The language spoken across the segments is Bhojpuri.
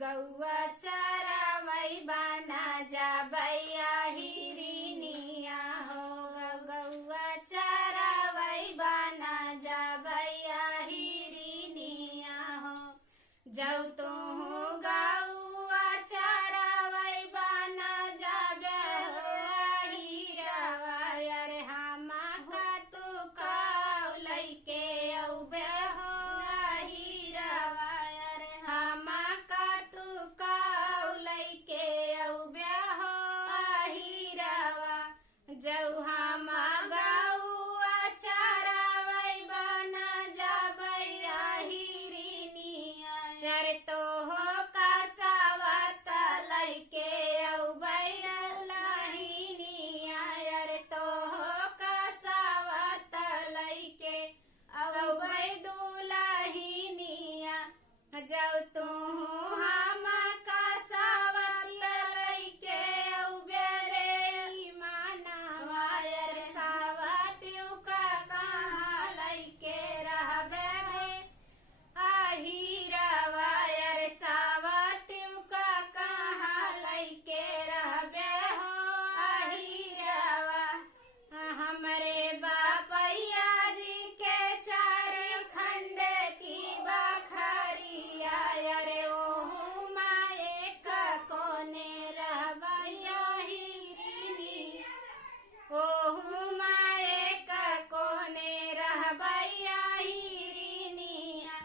गौआ चरावई बना जाबैया हिरनिया हो। गौआ चरावई बना जाबैया हिरनिया हो। जौ तू गौआ चरावई बना जाबे हो हिरवा। अरे हमा का तू कौ लैके औबे हो हिरवा। अरे हमा का तू कौ लैके औबे हो हिरवा। जौ हमा गौआ चरावई बना जाबैया हिरनिया। अरे तो हो कसवत लैके औबै दुलहिनिया। अरे तो हो कसवत लैके औबै दुलहिनिया। जौ तू हमा कसवत लैके औबे रे मानवा। अरे सावतियु का कहाँ लैके रहबे हे हिरवा। अरे सावतियु का कहाँ लैके रहबे हो हिरवा। हमरे बापैया जी के चार खंड की बखरिया। अरे ओहू माए का कोने रहबैया हिरनी। ओहू माए का कोने रहबैया हिरनिया।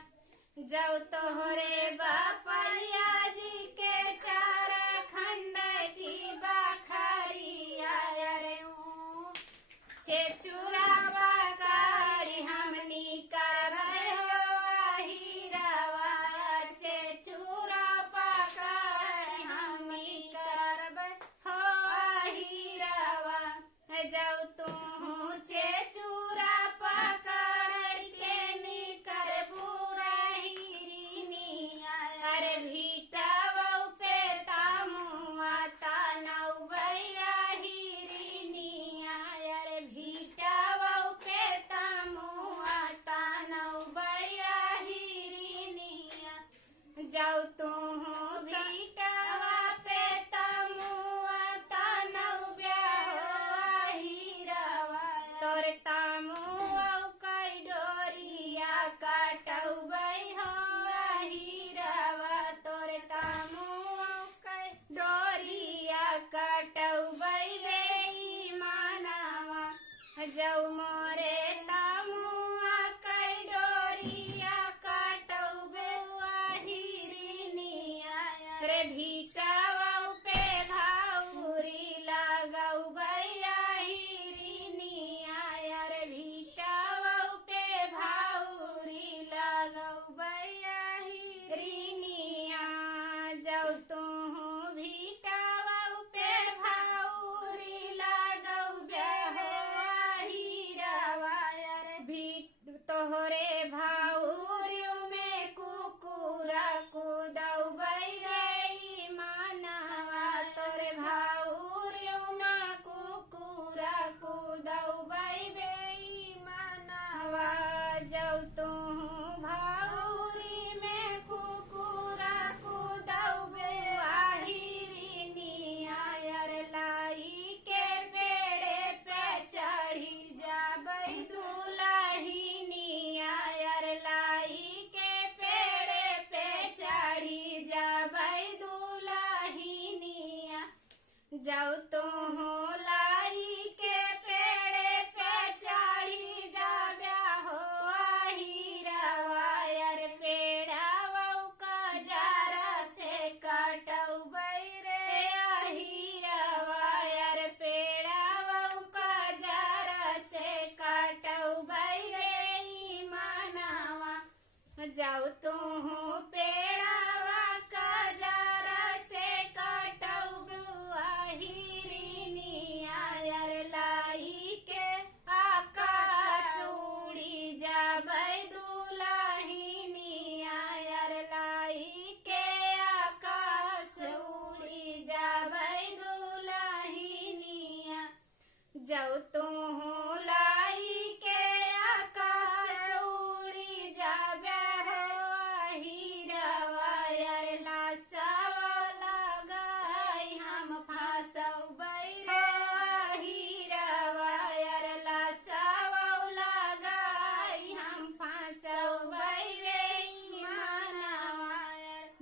जौ तोहरे बापैया जी के चार खंड की बखरिया। अरे चेचुरा बकरी हमनी करबै हो हिरवा। चेचुरा पकड़ी हमनी करबै हो हिरवा। जौ तू चेचुरा पकड़ के निकरबू हिरनिया। अरे भीटवौ पे तमुआ तनौबैया हिरनिया। अरे भीटवौ पे तमुआ तनौबैया हिरनिया। जौ तू भीटवा पे तमुआ तनौबे हो हिरवा। तोर तमुआ कई डोरिया कटौबै हो हिरवा। तोर तमुआ कई डोरिया कटौबै रे मानवा। जौ मोरे तमुआ कई डोरिया कटौबे हिरनिया। रे भीटवौ पे घौरी लगौबैया हिरनिया। अरे भीटवौ पे घौरी लगौबैया हिरनिया। जौ तू भीटवौ पे घौरी लगौबे हो हिरवा। अरे तोहरे भाउरियो में कुकुरा कूदौबै रे मानवा। तोरे भाउरियो में कुकुरा कूदौबै रे मानवा। जौ तू भाउरी में कुकुरा कूदौबे हिरनिया। अरे लाई के पेड़े पे चढ़ी जाबै दुलहिनिया। अरे लाई के पेड़े पे चढ़ी जाबै दुलहिनिया। जौ तू लाई के पेड़े पे चढ़ी जाबे हो हिरवा। अरे पेड़वौ का जरा से कटौबै रे हिरवा। अरे पेड़वौ का जरा से कटौबै रे मानवा। जौ तू पेड़वा का जरा से कटौबू हिरनिया। अरे लाई के आकाश उड़ी जाबै दुलहिनिया। अरे लाई के आकाश उड़ी जाबै दुलहिनिया। जौ तू लाई के आकाश उड़ी जाबे हो हिरवा।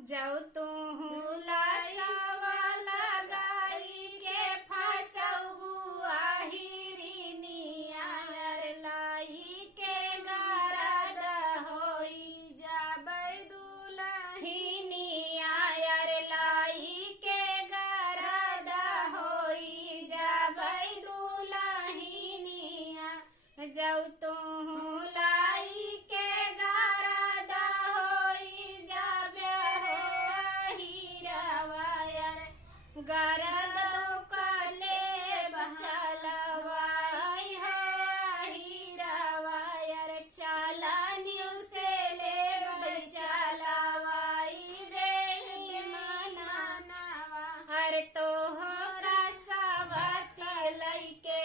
जाऊ तू लासवा लगाई के फसबू आहिरिनिया लाई के गरद होई जाबै दुलहिनिया लाई के गरद होई जाबै दुलहिनिया जाऊ तू लाई के गरद होई जाबे हो हीरावायर गरद कले बचलवाई हो हीरावायर चालनियों से ले चलवाई रे मनावा हर तो हो रसवती लइके